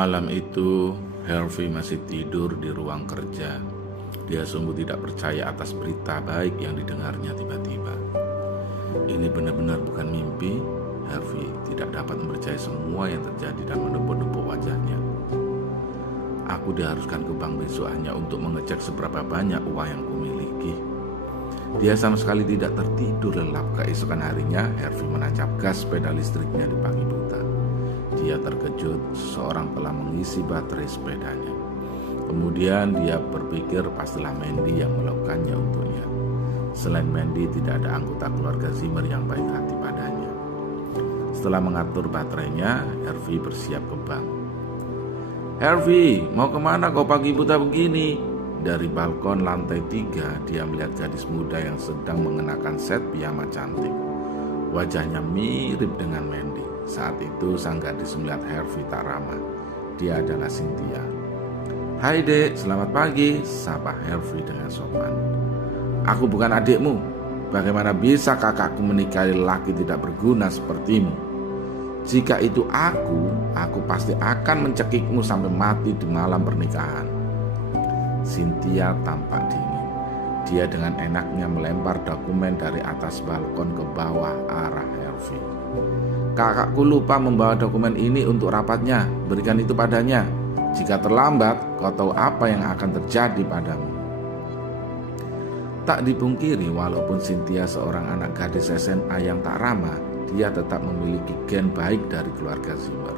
Malam itu, Harvey masih tidur di ruang kerja. Dia sungguh tidak percaya atas berita baik yang didengarnya tiba-tiba. Ini benar-benar bukan mimpi. Harvey tidak dapat mempercayai semua yang terjadi dan menepuk-nepuk wajahnya. Aku diharuskan ke bank besok hanya untuk mengecek seberapa banyak uang yang kumiliki. Dia sama sekali tidak tertidur lelap. Keesokan harinya, Harvey menancap gas sepeda listriknya di pagi buta. Dia terkejut, seseorang telah mengisi baterai sepedanya. Kemudian dia berpikir pastilah Mandy yang melakukannya untuknya. Selain Mandy, tidak ada anggota keluarga Zimmer yang baik hati padanya. Setelah mengatur baterainya, Harvey bersiap ke bank. "Harvey, mau kemana kau pagi buta begini?" Dari balkon lantai 3, dia melihat gadis muda yang sedang mengenakan set piyama cantik. Wajahnya mirip dengan Mandy. Saat itu sang gadis melihat Harvey tak ramah. Dia adalah Cynthia. "Hai dek, selamat pagi," sapa Harvey dengan sopan. "Aku bukan adikmu. Bagaimana bisa kakakku menikahi lelaki tidak berguna sepertimu? Jika itu aku pasti akan mencekikmu sampai mati di malam pernikahan." Cynthia tampak dingin. Dia dengan enaknya melempar dokumen dari atas balkon ke bawah arah Harvey. "Kakakku lupa membawa dokumen ini untuk rapatnya. Berikan itu padanya. Jika terlambat, kau tahu apa yang akan terjadi padamu." Tak dipungkiri, walaupun Cynthia seorang anak gadis SMA yang tak ramah, dia tetap memiliki gen baik dari keluarga Zimmer.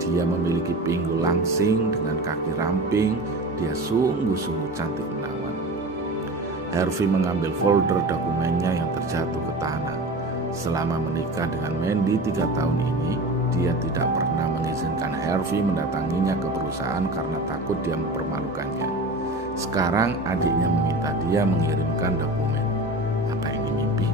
Dia memiliki pinggul langsing dengan kaki ramping. Dia sungguh-sungguh cantik menawan. Harvey mengambil folder dokumennya yang terjatuh ke tanah. Selama menikah dengan Mandy 3 tahun ini, dia tidak pernah mengizinkan Harvey mendatanginya ke perusahaan karena takut dia mempermalukannya. Sekarang adiknya meminta dia mengirimkan dokumen. Apa ini mimpi?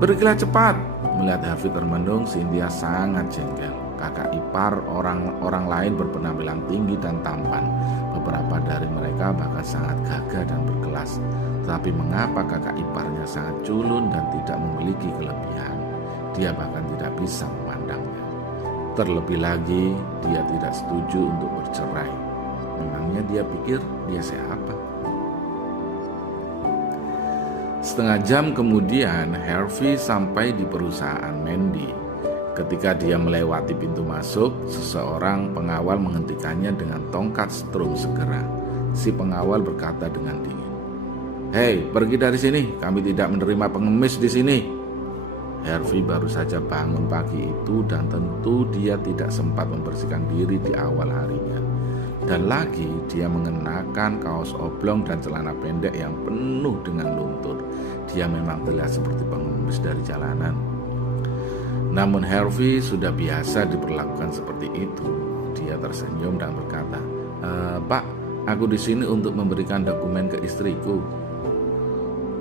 "Pergilah cepat!" Melihat Harvey termenung, Cynthia sangat jengkel. Kakak ipar orang lain berpenampilan tinggi dan tampan. Beberapa dari mereka bahkan sangat gagah dan berkelas. Tetapi mengapa kakak iparnya sangat culun dan tidak memiliki kelebihan? Dia bahkan tidak bisa memandangnya. Terlebih lagi, dia tidak setuju untuk bercerai. Memangnya dia pikir dia siapa? Setengah jam kemudian, Harvey sampai di perusahaan Mandy. Ketika dia melewati pintu masuk, seseorang pengawal menghentikannya dengan tongkat strum segera. Si pengawal berkata dengan dingin, "Hei, pergi dari sini. Kami tidak menerima pengemis di sini." Harvey baru saja bangun pagi itu dan tentu dia tidak sempat membersihkan diri di awal harinya. Dan lagi dia mengenakan kaos oblong dan celana pendek yang penuh dengan luntur. Dia memang terlihat seperti pengemis dari jalanan. Namun Harvey sudah biasa diperlakukan seperti itu. Dia tersenyum dan berkata, "Pak, aku di sini untuk memberikan dokumen ke istriku."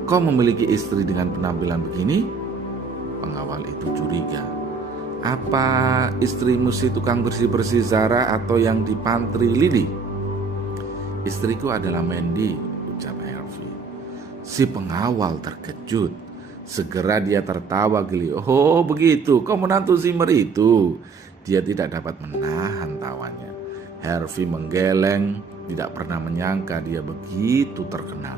"Kau memiliki istri dengan penampilan begini?" Pengawal itu curiga. "Apa istrimu si tukang bersih-bersih Zara atau yang di pantry Lily?" "Istriku adalah Mandy," ucap Harvey. Si pengawal terkejut. Segera dia tertawa geli. "Oh begitu, kau menantu Zimmer itu." Dia tidak dapat menahan tawanya. Harvey menggeleng, tidak pernah menyangka dia begitu terkenal.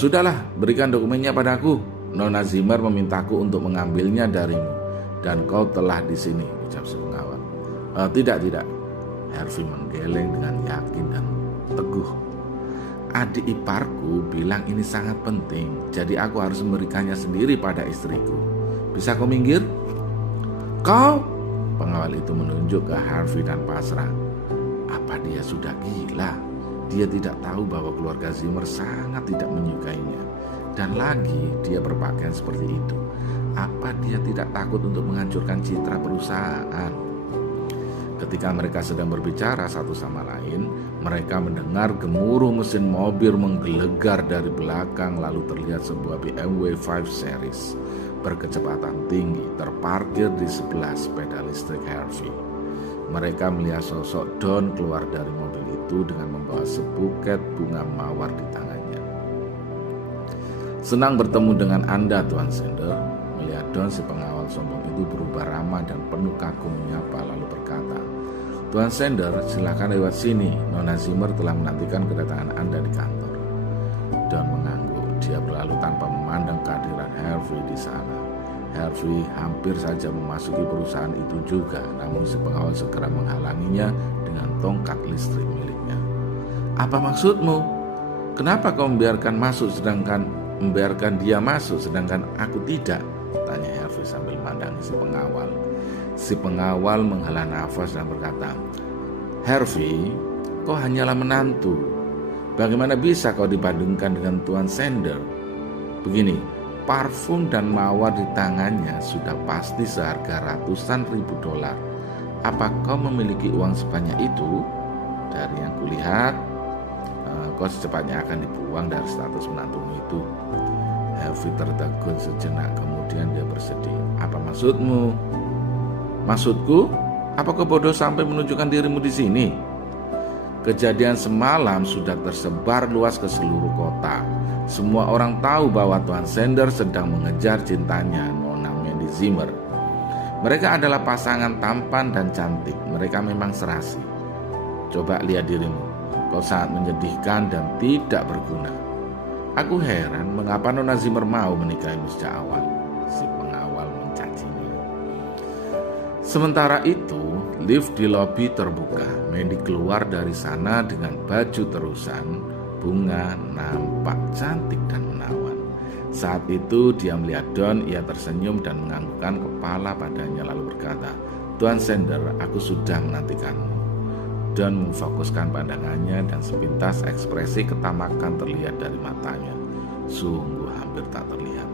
"Sudahlah, berikan dokumennya padaku. Nona Zimmer memintaku untuk mengambilnya darimu. Dan kau telah di sini," ucap si pengawal. Tidak. Harvey menggeleng dengan yakin dan teguh. "Adik iparku bilang ini sangat penting, jadi aku harus memberikannya sendiri pada istriku. Bisa kau minggir?" "Kau?" Pengawal itu menunjuk ke Harvey dan pasrah. Apa dia sudah gila? Dia tidak tahu bahwa keluarga Zimmer sangat tidak menyukainya. Dan lagi dia berpakaian seperti itu. Apa dia tidak takut untuk menghancurkan citra perusahaan? Ketika mereka sedang berbicara satu sama lain, mereka mendengar gemuruh mesin mobil menggelegar dari belakang, lalu terlihat sebuah BMW 5 Series berkecepatan tinggi terparkir di sebelah sepeda listrik Harvey. Mereka melihat sosok Don keluar dari mobil itu dengan membawa sebuket bunga mawar di tangannya. "Senang bertemu dengan Anda, Tuan Sender." Melihat Don, si pengawal sombong itu berubah ramah dan penuh kagum menyapa lalu berkata, Tuan Sander, silakan lewat sini. Nona Zimmer telah menantikan kedatangan Anda di kantor. Don mengangguk. Dia berlalu tanpa memandang kehadiran Harvey di sana. Harvey hampir saja memasuki perusahaan itu juga, namun si pengawal segera menghalanginya dengan tongkat listrik miliknya. Apa maksudmu? Kenapa kau membiarkan dia masuk sedangkan aku tidak? Tanya Harvey sambil memandangi si pengawal. Si pengawal menghela nafas dan berkata, Harvey, kau hanyalah menantu. Bagaimana bisa kau dibandingkan dengan Tuan Sander? Begini, parfum dan mawar di tangannya sudah pasti seharga ratusan ribu dolar. Apa kau memiliki uang sebanyak itu? Dari yang kulihat, kau secepatnya akan dibuang dari status menantumu itu. Harvey tertegun sejenak, kemudian dia bersedih. Apa maksudmu? Maksudku? Apa kau bodoh sampai menunjukkan dirimu di sini? Kejadian semalam sudah tersebar luas ke seluruh kota. Semua orang tahu bahwa Tuan Sander sedang mengejar cintanya, Nona Mandy Zimmer. Mereka adalah pasangan tampan dan cantik. Mereka memang serasi. Coba lihat dirimu. Kau sangat menyedihkan dan tidak berguna. Aku heran mengapa Nona Zimmer mau menikahimu sejak awal. Si pengawal mencacinya. Sementara itu, lift di lobi terbuka. Mandy keluar dari sana dengan baju terusan. Bunga nampak cantik dan menawan. Saat itu dia melihat Don, ia tersenyum dan menganggukkan kepala padanya lalu berkata, Tuan Sander, aku sudah menantikanmu. Don memfokuskan pandangannya dan sepintas ekspresi ketamakan terlihat dari matanya. Sungguh hampir tak terlihat.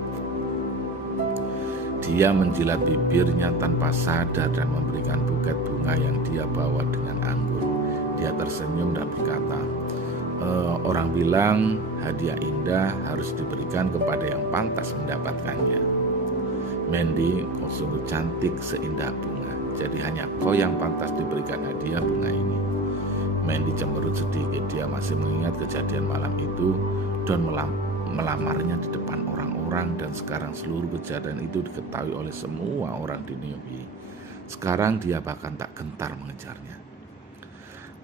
Dia menjilat bibirnya tanpa sadar dan memberikan buket bunga yang dia bawa dengan anggun. Dia tersenyum dan berkata, orang bilang hadiah indah harus diberikan kepada yang pantas mendapatkannya. Mandy, kau sungguh cantik seindah bunga. Jadi hanya kau yang pantas diberikan hadiah bunga ini. Mandy cemberut sedikit. Dia masih mengingat kejadian malam itu. Don melamarnya di depan orang-orang dan sekarang seluruh kejadian itu diketahui oleh semua orang di New York. Sekarang dia bahkan tak gentar mengejarnya.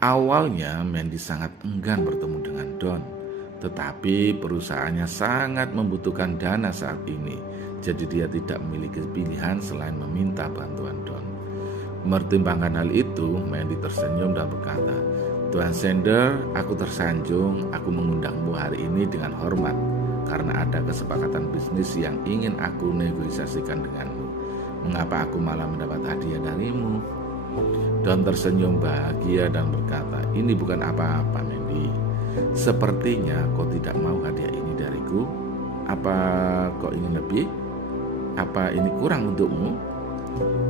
Awalnya Mandy sangat enggan bertemu dengan Don, tetapi perusahaannya sangat membutuhkan dana saat ini, jadi dia tidak memiliki pilihan selain meminta bantuan Don. Mempertimbangkan hal itu, Mandy tersenyum dan berkata, Tuan Sander, aku tersanjung, aku mengundangmu hari ini dengan hormat, karena ada kesepakatan bisnis yang ingin aku negosiasikan denganmu. Mengapa aku malah mendapat hadiah darimu? Don tersenyum bahagia dan berkata, ini bukan apa-apa Mandy. Sepertinya kau tidak mau hadiah ini dariku. Apa kau ingin lebih? Apa ini kurang untukmu?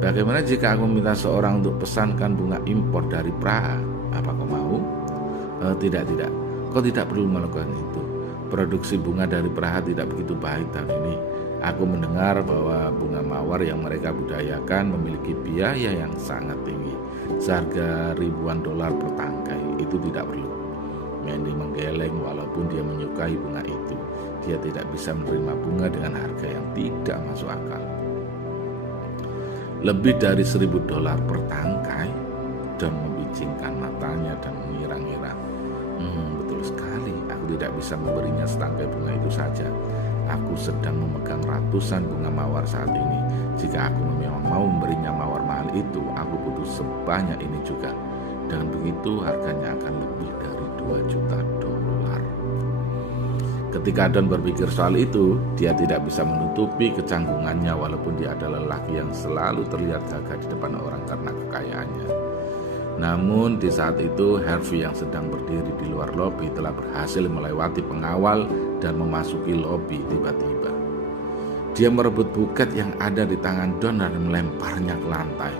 Bagaimana jika aku meminta seorang untuk pesankan bunga impor dari Praha? Apa kau mau? Tidak. Kau tidak perlu melakukan itu. Produksi bunga dari Praha tidak begitu baik tahun ini. Aku mendengar bahwa bunga mawar yang mereka budayakan memiliki biaya yang sangat tinggi, seharga ribuan dolar per tangkai. Itu tidak perlu. Mandy menggeleng walaupun dia menyukai bunga itu. Dia tidak bisa menerima bunga dengan harga yang tidak masuk akal. Lebih dari 1.000 dolar per tangkai. Don membicingkan matanya dan mengira-ngira. Betul sekali, aku tidak bisa memberinya setangkai bunga itu saja. Aku sedang memegang ratusan bunga mawar saat ini. Jika aku memang mau memberinya mawar mahal itu, aku butuh sebanyak ini juga. Dengan begitu harganya akan lebih dari 2 juta dolar. Ketika Don berpikir soal itu, dia tidak bisa menutupi kecanggungannya walaupun dia adalah lelaki yang selalu terlihat gagah di depan orang karena kekayaannya. Namun di saat itu Harvey yang sedang berdiri di luar lobi telah berhasil melewati pengawal dan memasuki lobi tiba-tiba. Dia merebut buket yang ada di tangan Don dan melemparnya ke lantai.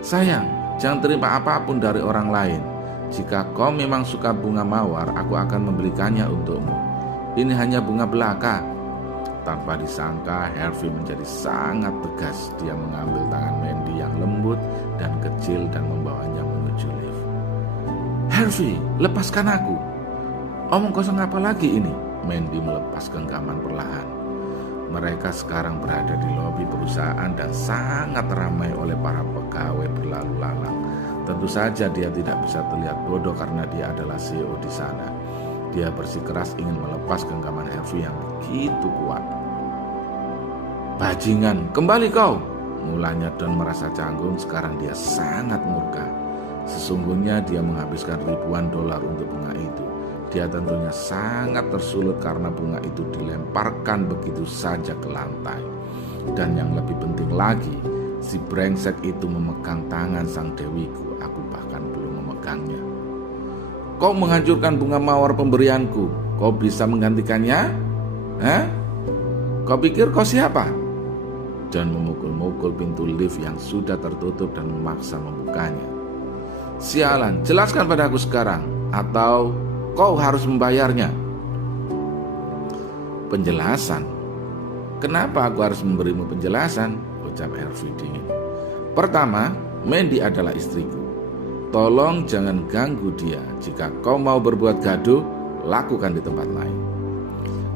Sayang, jangan terima apapun dari orang lain. Jika kau memang suka bunga mawar, aku akan membelikannya untukmu. Ini hanya bunga belaka. Tanpa disangka, Harvey menjadi sangat tegas. Dia mengambil tangan Mandy yang lembut dan kecil dan membawanya menuju lift. Harvey, lepaskan aku. Omong kosong apa lagi ini? Mandy melepas genggaman perlahan. Mereka sekarang berada di lobi perusahaan dan sangat ramai oleh para pegawai berlalu lalang. Tentu saja dia tidak bisa terlihat bodoh karena dia adalah CEO di sana. Dia bersikeras ingin melepas genggaman Harvey yang begitu kuat. "Bajingan, kembali kau!" mulanya Don merasa canggung. Sekarang dia sangat murka. Sesungguhnya dia menghabiskan ribuan dolar untuk bunga itu. Dia tentunya sangat tersulut karena bunga itu dilemparkan begitu saja ke lantai. Dan yang lebih penting lagi, si brengsek itu memegang tangan sang dewiku. Aku bahkan belum memegangnya. "Kau menghancurkan bunga mawar pemberianku. Kau bisa menggantikannya? Hah? Kau pikir kau siapa?" Dan memukul-mukul pintu lift yang sudah tertutup dan memaksa membukanya. "Sialan, jelaskan padaku sekarang, atau kau harus membayarnya." "Penjelasan? Kenapa aku harus memberimu penjelasan?" ucap Harvey dingin. "Pertama, Mandy adalah istriku. Tolong jangan ganggu dia. Jika kau mau berbuat gaduh, lakukan di tempat lain.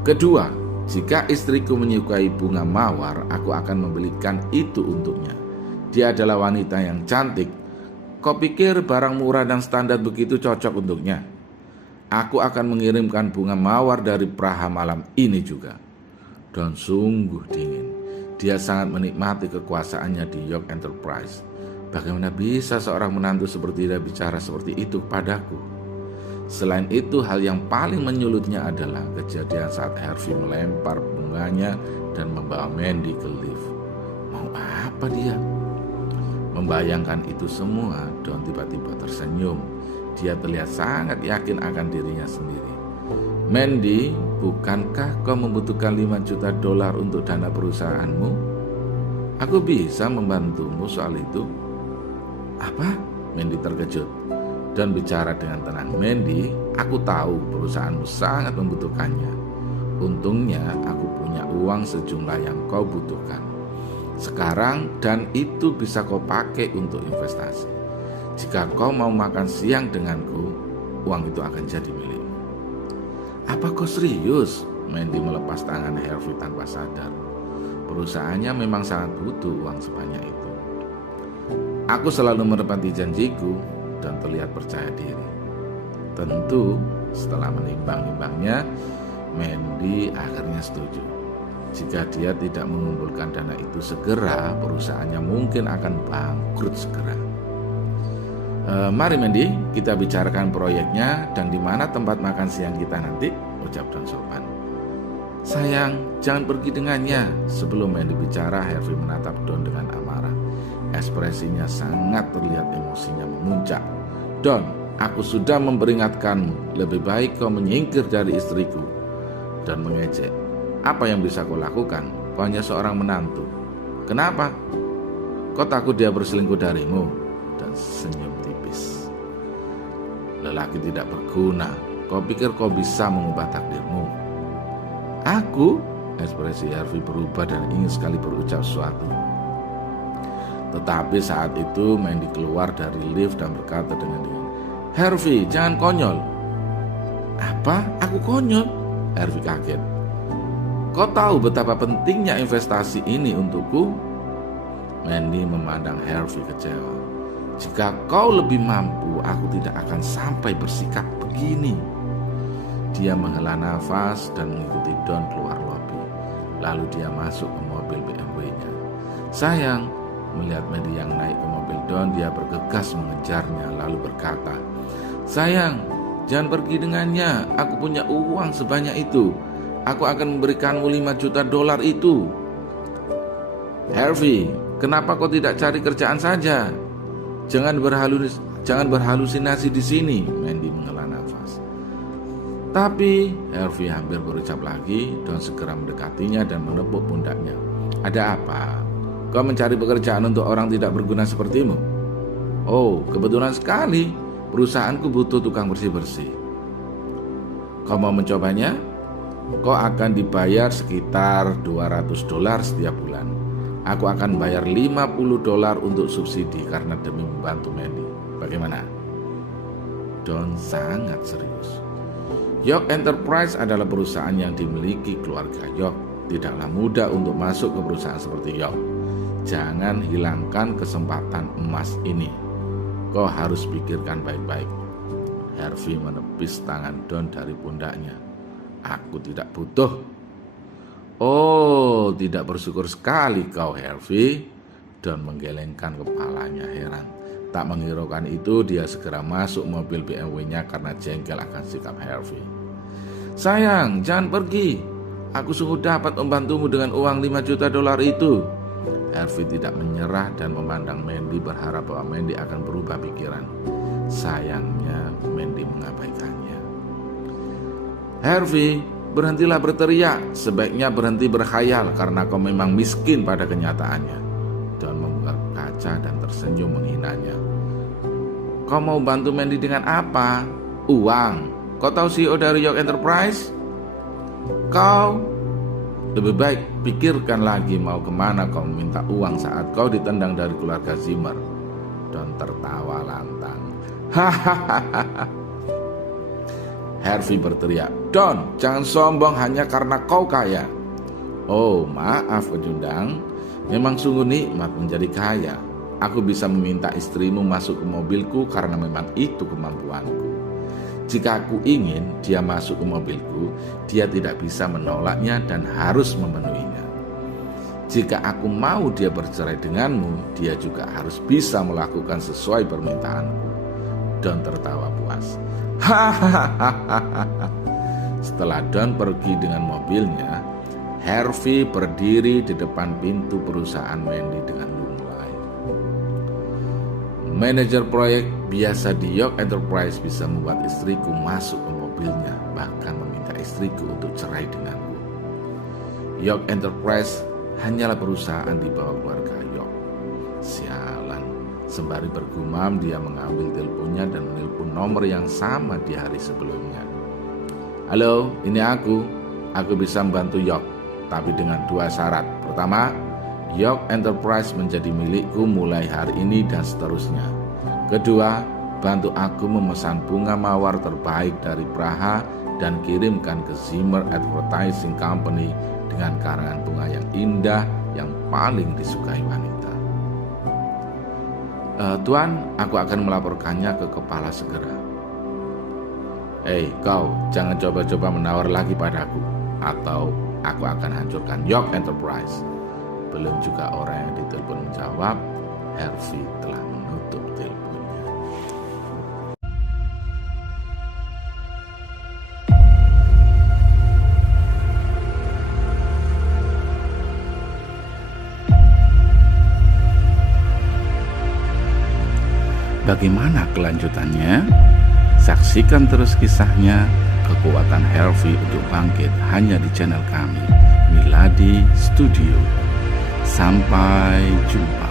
Kedua, jika istriku menyukai bunga mawar, aku akan membelikan itu untuknya. Dia adalah wanita yang cantik. Kau pikir barang murah dan standar begitu cocok untuknya? Aku akan mengirimkan bunga mawar dari Praha malam ini juga." Dan sungguh dingin. Dia sangat menikmati kekuasaannya di York Enterprise. Bagaimana bisa seorang menantu seperti dia bicara seperti itu padaku? Selain itu, hal yang paling menyulitnya adalah kejadian saat Harvey melempar bunganya dan membawa Mandy ke lift. Mau apa dia? Membayangkan itu semua, Don tiba-tiba tersenyum. Dia terlihat sangat yakin akan dirinya sendiri. "Mandy, bukankah kau membutuhkan 5 juta dolar untuk dana perusahaanmu? Aku bisa membantumu soal itu." "Apa?" Mandy terkejut dan bicara dengan tenang. "Mandy, aku tahu perusahaanmu sangat membutuhkannya. Untungnya aku punya uang sejumlah yang kau butuhkan sekarang, dan itu bisa kau pakai untuk investasi. Jika kau mau makan siang denganku, uang itu akan jadi milikmu." "Apa kau serius?" Mandy melepas tangan Harvey tanpa sadar. Perusahaannya memang sangat butuh uang sebanyak itu. "Aku selalu menepati janjiku," dan terlihat percaya diri. Tentu setelah menimbang-nimbangnya, Mandy akhirnya setuju. Jika dia tidak mengumpulkan dana itu segera, perusahaannya mungkin akan bangkrut segera. "Mari Mandy, kita bicarakan proyeknya dan di mana tempat makan siang kita nanti," ucap Don sopan. "Sayang, jangan pergi dengannya." Sebelum Mandy bicara, Harvey menatap Don dengan amarah. Ekspresinya sangat terlihat, emosinya memuncak. "Don, aku sudah memperingatkanmu. Lebih baik kau menyingkir dari istriku." Dan mengejek. "Apa yang bisa kau lakukan? Kau hanya seorang menantu. Kenapa? Kau takut dia berselingkuh darimu?" Dan senyum tipis. "Lelaki tidak berguna. Kau pikir kau bisa mengubah takdirmu?" "Aku?" Ekspresi Harvey berubah dan ingin sekali berucap sesuatu. Tetapi saat itu Mandy keluar dari lift dan berkata dengan dingin, "Harvey, jangan konyol." "Apa? Aku konyol?" Harvey kaget. "Kau tahu betapa pentingnya investasi ini untukku?" Mandy memandang Harvey kecewa. "Jika kau lebih mampu, aku tidak akan sampai bersikap begini." Dia menghela nafas dan mengikuti Don keluar lobi. Lalu dia masuk ke mobil BMW-nya. "Sayang," melihat Mandy yang naik ke mobil Don, dia bergegas mengejarnya lalu berkata, "Sayang, jangan pergi dengannya. Aku punya uang sebanyak itu. Aku akan memberikanmu 5 juta dolar itu." "Harvey, kenapa kau tidak cari kerjaan saja? Jangan berhalusinasi di sini." Mandy menghela nafas. Tapi Harvey hampir berucap lagi. Don segera mendekatinya dan menepuk pundaknya. "Ada apa? Kau mencari pekerjaan untuk orang tidak berguna sepertimu?" "Oh, kebetulan sekali. Perusahaanku butuh tukang bersih-bersih." "Kau mau mencobanya? Kau akan dibayar sekitar 200 dolar setiap bulan. Aku akan bayar 50 dolar untuk subsidi karena demi membantu Mandy. Bagaimana?" Don sangat serius. York Enterprise adalah perusahaan yang dimiliki keluarga York. Tidaklah mudah untuk masuk ke perusahaan seperti York. Jangan hilangkan kesempatan emas ini. Kau harus pikirkan baik-baik. Harvey menepis tangan Don dari pundaknya. Aku tidak butuh. Oh, tidak bersyukur sekali kau, Harvey. Don menggelengkan kepalanya heran. Tak menghiraukan itu, dia segera masuk mobil BMW-nya karena jengkel akan sikap Harvey. Sayang, jangan pergi. Aku sungguh dapat membantumu dengan uang $5 juta itu. Harvey tidak menyerah dan memandang Mandy berharap bahwa Mandy akan berubah pikiran. Sayangnya, Mandy mengabaikannya. Harvey, berhentilah berteriak. Sebaiknya berhenti berkhayal karena kau memang miskin pada kenyataannya. Don membuka kaca dan tersenyum menghinanya. Kau mau bantu Mandy dengan apa? Uang. Kau tahu CEO dari York Enterprise? Kau lebih baik pikirkan lagi mau kemana kau meminta uang saat kau ditendang dari keluarga Zimmer. Don tertawa lantang. Hahaha. Harvey berteriak, Don, jangan sombong hanya karena kau kaya. Oh, maaf pecundang. Memang sungguh nikmat menjadi kaya. Aku bisa meminta istrimu masuk ke mobilku karena memang itu kemampuanku. Jika aku ingin dia masuk ke mobilku, dia tidak bisa menolaknya dan harus memenuhinya. Jika aku mau dia bercerai denganmu, dia juga harus bisa melakukan sesuai permintaanku. Don tertawa puas. Hahaha. Setelah Don pergi dengan mobilnya, Harvey berdiri di depan pintu perusahaan Mandy dengan lunglai. Manajer proyek biasa di York Enterprise bisa membuat istriku masuk ke mobilnya, bahkan meminta istriku untuk cerai denganku. York Enterprise hanyalah perusahaan di bawah keluarga York. Sialan. Sembari bergumam, dia mengambil teleponnya dan menelpon nomor yang sama di hari sebelumnya. Halo, ini aku. Aku bisa membantu York, tapi dengan 2 syarat. Pertama, York Enterprise menjadi milikku mulai hari ini dan seterusnya. Kedua, bantu aku memesan bunga mawar terbaik dari Praha dan kirimkan ke Zimmer Advertising Company dengan karangan bunga yang indah yang paling disukai wanita. Tuan, aku akan melaporkannya ke kepala segera. Kau jangan coba-coba menawar lagi padaku, atau aku akan hancurkan York Enterprise. Belum juga orang yang ditelepon menjawab, Harvey telah menutup teleponnya. Bagaimana kelanjutannya? Saksikan terus kisahnya, kekuatan Harvey untuk bangkit hanya di channel kami, Milady Studio. Sampai jumpa.